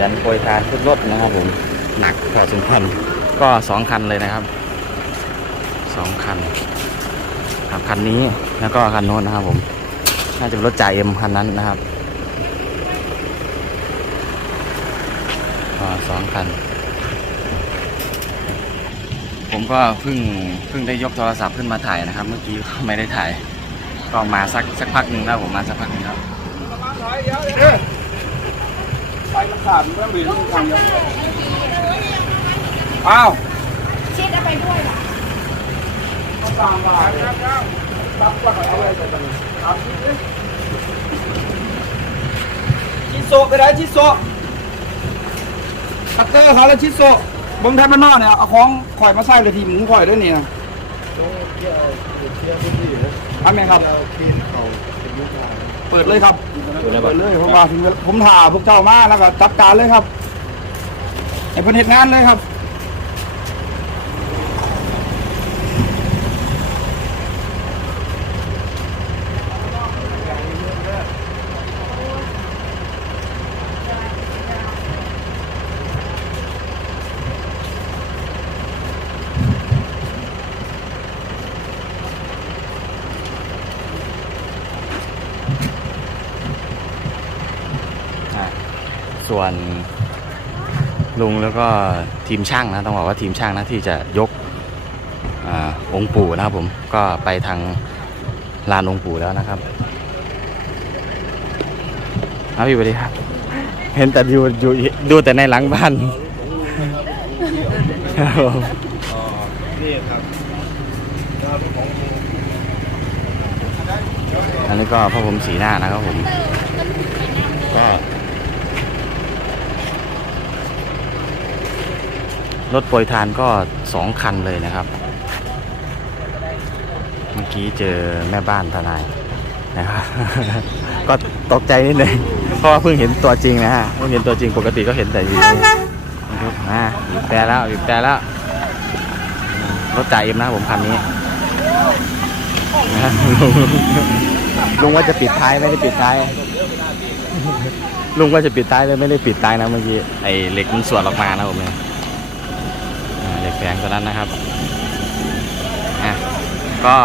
ียญโปรยทานขึ้นรถนะครับผมหนักพอสมควรก็สองคันเลยนะครับสองคันครับคันนี้แล้วก็คันโน้นนะครับผมน่าจะเป็นรถจ่ายเอ็มคันนั้นนะครับสองคัน ผมก็เพิ่งเพิ่งได้ยกโทรศัพท์ขึ้นมาถ่ายนะครับ เมื่อกี้ไม่ได้ถ่าย ก็มาสักสักพักหนึ่งแล้วผมมาสักพักหนึ่งแล้ว ไปมันขาดมันต้องบินทางเดียวอ้าวชิดเอาไปด้วยล่ะตามมารับว่าเอาอะไรไปกันครับชิโซะไปไหนชิโซะคัตเตอร์เขาแล้วชิโซะเบิ้งแทบมันนอกเนี่ยเอาของข่อยมาใส่เลยทีหมูข่อยด้วยนี่นะทำไงครับเปิดเลยครับ เปิดเลยผมว่าถึงเวลาผมถ่าพวกเจ้ามาแล้วก็จัดการเลยครับไอ้เพิ่นเฮ็ดงานเลยครับอะ ส่วนลุงแล้วก็ทีมช่างนะต้องบอกว่าทีมช่างนะที่จะยกอองค์ปู่นะครับผมก็ไปทางลานองค์ปู่แล้วนะครับครับพี่สวัสดีครับ เห็นแต่อยู่อยู่ดูแต่ในหลังบ้านครับผมนี่ครับอันนี้ก็พระผมสีหน้านะครับผมก็ รถโปรยทานก็สองคันเลยนะครับ เมื่อกี้เจอแม่บ้านทนายนะครับก็ตกใจนิดนึงเพราะว่าเพิ่งเห็นตัวจริงนะฮะเพิ่งเห็นตัวจริงปกติก็เห็นแต่อยู่นะบีบแต่แล้วบีบแต่แล้วรถจ่ายเอ็มนะผมคันนี้ลุงว่าจะปิดท้ายไม่ได้ปิดท้าย ลุงว่าจะปิดท้ายเลยไม่ได้ปิดท้ายนะเมื่อกี้ไอ้เหล็กมันสวนออกมานะผมเนี่ยอ่า เหล็กแฝงตัวนั้นนะครับอะก็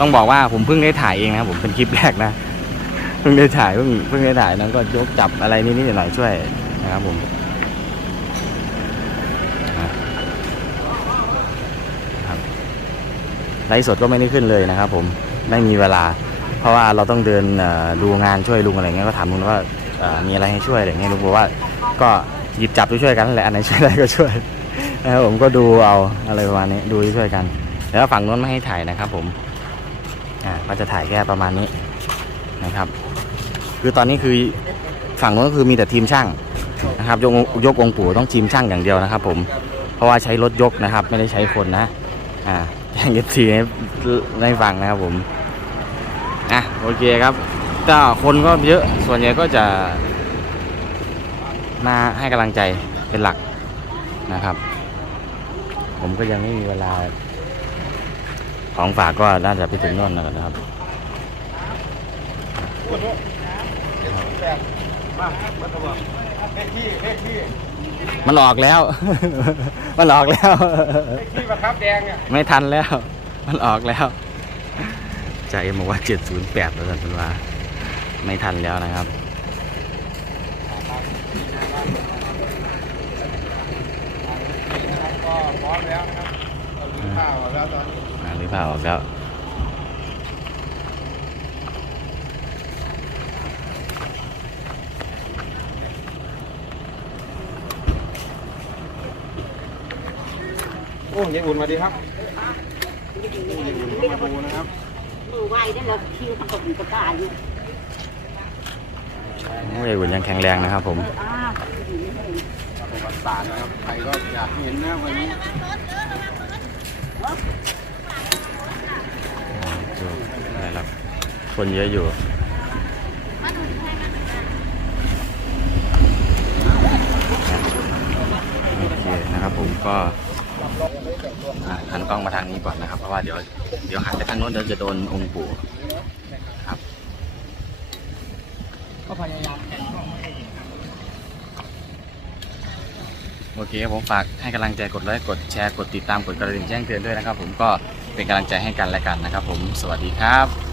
ต้องบอกว่าผมเพิ่งได้ถ่ายเองนะครับผมเป็นคลิปแรกนะเพิ่งได้ถ่ายเพิ่งเพิ่งได้ถ่ายแล้วก็ยกจับอะไรนิดๆหน่อยๆช่วยนะครับผมไลฟ์สดก็ไม่ได้ขึ้นเลยนะครับ ผมไม่มีเวลา เพราะว่าเราต้องเดินดูงานช่วยลุงอะไรเงี้ยก็ถามลุงว่ามีอะไรให้ช่วยอะไรเงี้ยลุงบอกว่าก็หยิบจับช่วยกันนั่นแหละอันไหนช่วยได้ก็ช่วย นะครับผมก็ดูเอาอะไรประมาณนี้ดูช่วยกัน แล้วฝั่งนู้นไม่ให้ถ่ายนะครับผมอ่าก็จะถ่ายแค่ประมาณนี้นะครับ คือตอนนี้คือฝั่งนู้นก็คือมีแต่ทีมช่างนะครับยกยกองปู่ต้องทีมช่างอย่างเดียวนะครับ ผมเพราะว่าใช้รถยกนะครับ ไม่ได้ใช้คนนะอ่าแจ้งเอฟซีให้ได้ฟังนะครับผมอะโอเคครับก็คนก็เยอะส่วนใหญ่ก็จะมาให้กำลังใจเป็นหลักนะครับ ผมก็ยังไม่มีเวลา ของฝากก็น่าจะไปถึงโน่นแล้วนะครับมามาตะวันเฮ้ขี้เฮ้ขี้มันออกแล้ว มันออกแล้วเฮ้ขี้ประคับแดงอะไม่ทันแล้ว มันออกแล้วใจเอ็มบอกว่า708แล้วกันเป็นว่า ไม่ทันแล้วนะครับ พร้อมแล้วนะครับเราลืมข้าวแล้วตอนนี้อ่าหรือเปล่าออกแล้วโอ้ยายอุ่นมาดีครับยายอุ่นเข้ามาดูนะครับมือไหวได้แล้วคิวตกตะกร้าอยู่โอ้ยหุ่นยังแข็งแรงนะครับผม อ้าว ประวัติศาสตร์นะครับใครก็อยากเห็นนะวันนี้ได้ครับ คนเยอะอยู่โอเคนะครับผมก็หันกล้องมาทางนี้ก่อนนะครับ เพราะว่าเดี๋ยวเดี๋ยวหันไปทางโน้นเดี๋ยวจะโดนองค์ปู่ครับ ก็พยายามแข่ง โอเคครับผมฝากให้กำลังใจกดไลค์กดแชร์กดติดตามกดกระดิ่งแจ้งเตือนด้วยนะครับ ผมก็เป็นกำลังใจให้กันและกันนะครับ ผมสวัสดีครับ